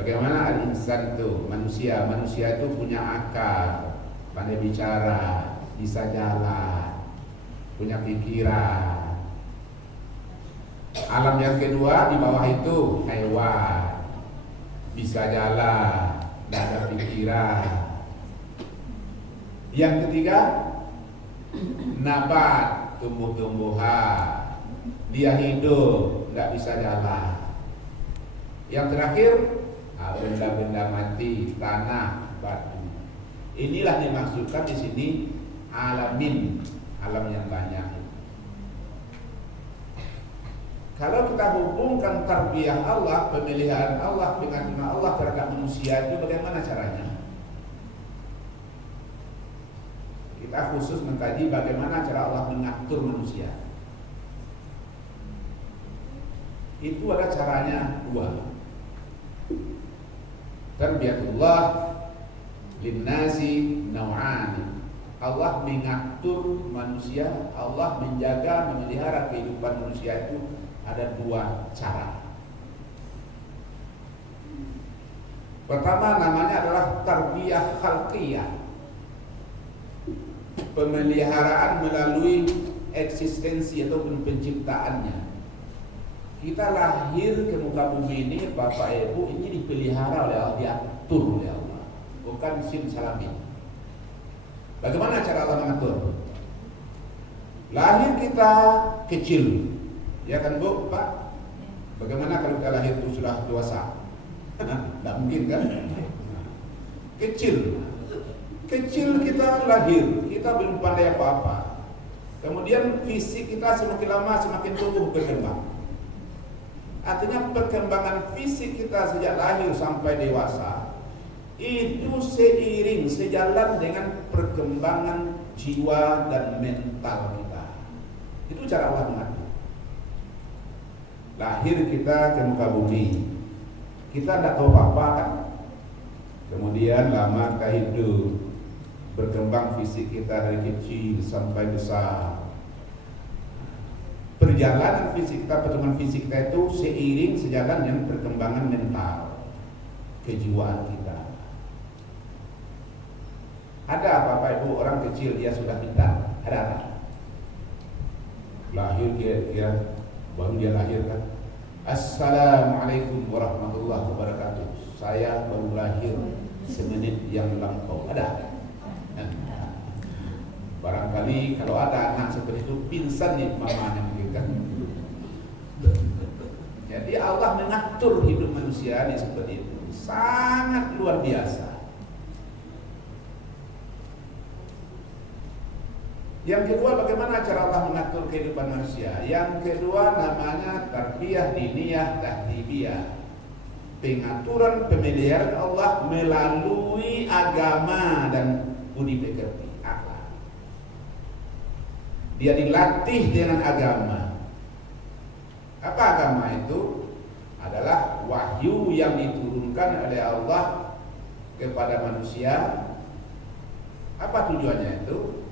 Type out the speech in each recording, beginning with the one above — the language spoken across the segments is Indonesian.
Bagaimana al-insan itu, manusia itu punya akal, pandai bicara, bisa jalan, punya pikiran. Alam yang kedua di bawah itu hewan, bisa jalan, tidak ada pikiran. Yang ketiga nabat, tumbuh-tumbuhan, dia hidup, tidak bisa jalan. Yang terakhir benda-benda mati, tanah, batu. Inilah dimaksudkan di sini alamin, alam yang banyak. Kalau kita hubungkan tarbiyah Allah, pemeliharaan Allah dengan Allah terhadap manusia itu bagaimana caranya? Kita khusus mengkaji bagaimana cara Allah mengatur manusia. Itu ada caranya dua. Tarbiyatullah linnasi naw'ani. Allah mengatur manusia, Allah menjaga, memelihara kehidupan manusia itu ada dua cara. Pertama namanya adalah tarbiyah khalqiyah, pemeliharaan melalui eksistensi ataupun penciptaannya. Kita lahir ke muka bumi ini, Bapak Ibu, ini dipelihara oleh Allah, diatur oleh Allah, bukan simsalabim. Bagaimana cara Allah mengatur? Lahir kita kecil, ya kan Bu, Pak? Bagaimana kalau kita lahir itu sudah dewasa? Tidak mungkin kan? Kecil kita lahir, kita belum pandai apa-apa. Kemudian fisik kita semakin lama semakin tumbuh berkembang. Artinya perkembangan fisik kita sejak lahir sampai dewasa itu seiring, sejalan dengan perkembangan jiwa dan mental kita. Itu cara Allah mengatur. Lahir kita ke muka bumi, kita tidak tahu apa-apa kan. Kemudian lama kita hidup, berkembang fisik kita dari kecil sampai besar. Perjalanan fisik kita, perkembangan fisik kita itu seiring, sejalan dengan perkembangan mental, kejiwaan kita. Ada apa-apa Ibu, orang kecil dia sudah pintar? Ada apa? Lahir dia baru dia lahir kan. Assalamualaikum warahmatullahi wabarakatuh. Saya baru lahir semenit yang lampau. Ada? Barangkali kalau ada anak seperti itu pingsan nih mamanya mungkin kan. Jadi Allah mengatur hidup manusia ini seperti itu, sangat luar biasa. Yang kedua, bagaimana cara Allah mengatur kehidupan manusia? Yang kedua namanya tarbiyah diniyah tahdibiyah, pengaturan pemeliharaan Allah melalui agama dan budi pekerti. Dia dilatih dengan agama. Apa agama itu? Adalah wahyu yang diturunkan oleh Allah kepada manusia. Apa tujuannya itu?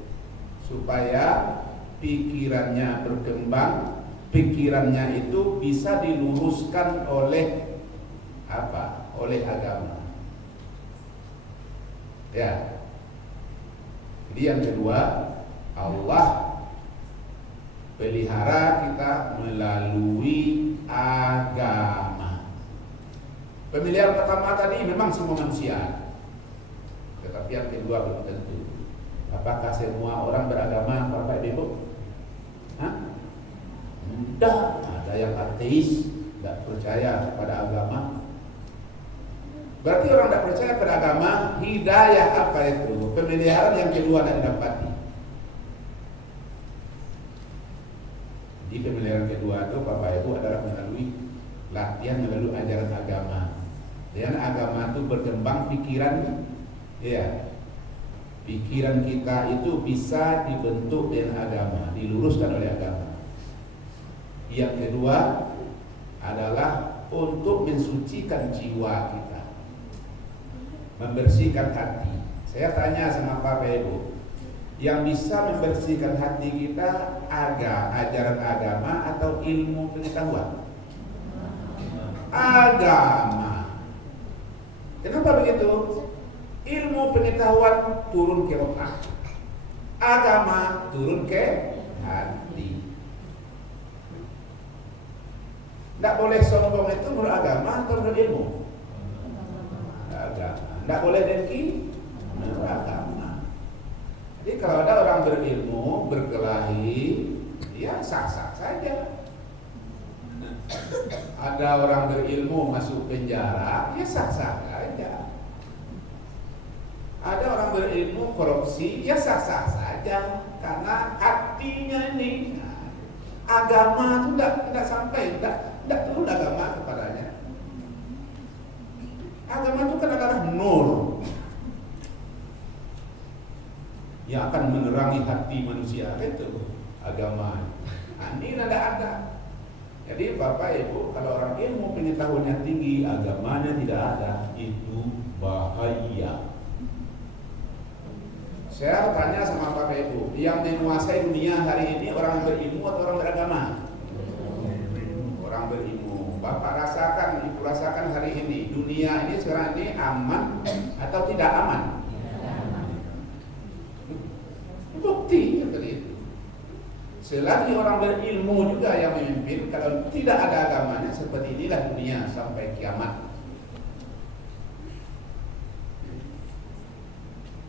Supaya pikirannya berkembang, pikirannya itu bisa diluruskan oleh apa? Oleh agama. Ya. Jadi yang kedua, Allah pelihara kita melalui agama. Pemilihan pertama tadi memang semua manusia, tetapi yang kedua belum tentu. Apakah semua orang beragama, Bapak Ibu? Tidak. Ada yang ateis, tidak percaya pada agama. Berarti orang tidak percaya pada agama, hidayah apa itu? Pemeliharaan yang kedua tidak didapati. Di pemeliharaan kedua itu Bapak Ibu adalah melalui latihan, melalui ajaran agama. Dengan agama itu berkembang pikiran, ya, pikiran kita itu bisa dibentuk dengan agama, diluruskan oleh agama. Yang kedua adalah untuk mensucikan jiwa kita, membersihkan hati. Saya tanya sama Bapak Ibu, yang bisa membersihkan hati kita ajaran agama atau ilmu pengetahuan? Agama. Kenapa begitu? Ilmu pengetahuan turun ke otak, agama turun ke hati. Tidak boleh sombong itu menurut agama atau menurut ilmu? Agama. Tidak boleh dengki menurut agama. Jadi kalau ada orang berilmu berkelahi, ya sah-sah saja. Ada orang berilmu masuk penjara, ya sah-sah saja. Ada orang berilmu korupsi, ya sah-sah saja. Karena hatinya ini, agama itu tidak sampai, tidak turun agama kepadanya. Agama itu kan adalah nur yang akan menerangi hati manusia, itu agama. Ini tidak ada. Jadi Bapak Ibu, kalau orang ilmu pengetahuannya tinggi, agamanya tidak ada, itu bahaya. Saya tanya sama Bapak Ibu, yang menguasai dunia hari ini orang berilmu atau orang beragama? Orang berilmu. Bapak rasakan, Ibu rasakan hari ini, dunia ini sekarang ini aman atau tidak aman? Bukti seperti itu. Selagi orang berilmu juga yang memimpin, kalau tidak ada agamanya, seperti inilah dunia sampai kiamat.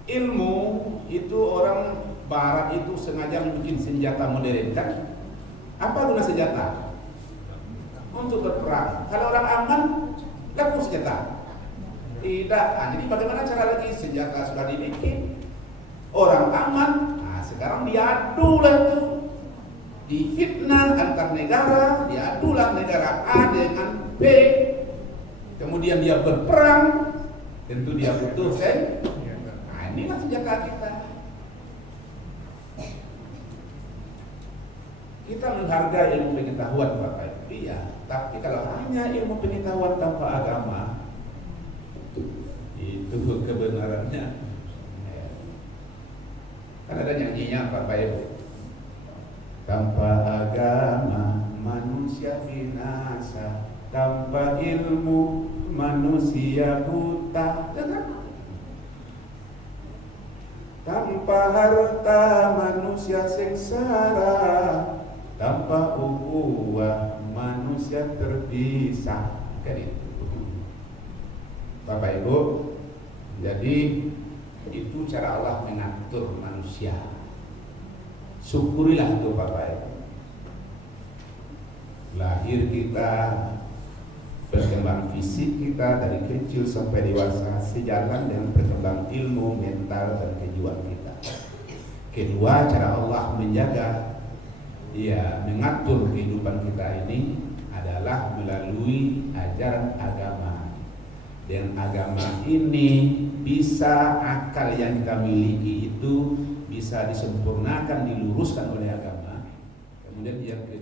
Ilmu itu orang Barat itu sengaja membuat senjata modern, kan? Apa guna senjata? Untuk berperang. Kalau orang aman, laku senjata. Tidak. Jadi bagaimana cara lagi senjata sudah dibikin? Orang aman, sekarang diadu lah itu, difitnah antar negara, diadulah negara A dengan B, kemudian dia berperang, tentu dia butuh inilah senjata kita. Kita menghargai ilmu pengetahuan Bapak Ibu, iya, tapi kalau hanya ilmu pengetahuan tanpa agama, itu kebenarannya. Kan ada nyanyinya Bapak Ibu. Tanpa agama manusia binasa, tanpa ilmu manusia buta. Tanpa harta manusia sengsara, tanpa ukhuwah manusia terpisah. Kan itu Bapak Ibu. Jadi itu cara Allah mengatur manusia. Syukurilah itu Bapak Ibu. Lahir kita, perkembangan fisik kita dari kecil sampai dewasa sejalan dengan perkembangan ilmu, mental dan kejiwaan kita. Kedua, cara Allah menjaga, mengatur kehidupan kita ini adalah melalui ajaran agama. Dan agama ini bisa akal yang kita miliki itu bisa disempurnakan, diluruskan oleh agama. Kemudian yang kedua,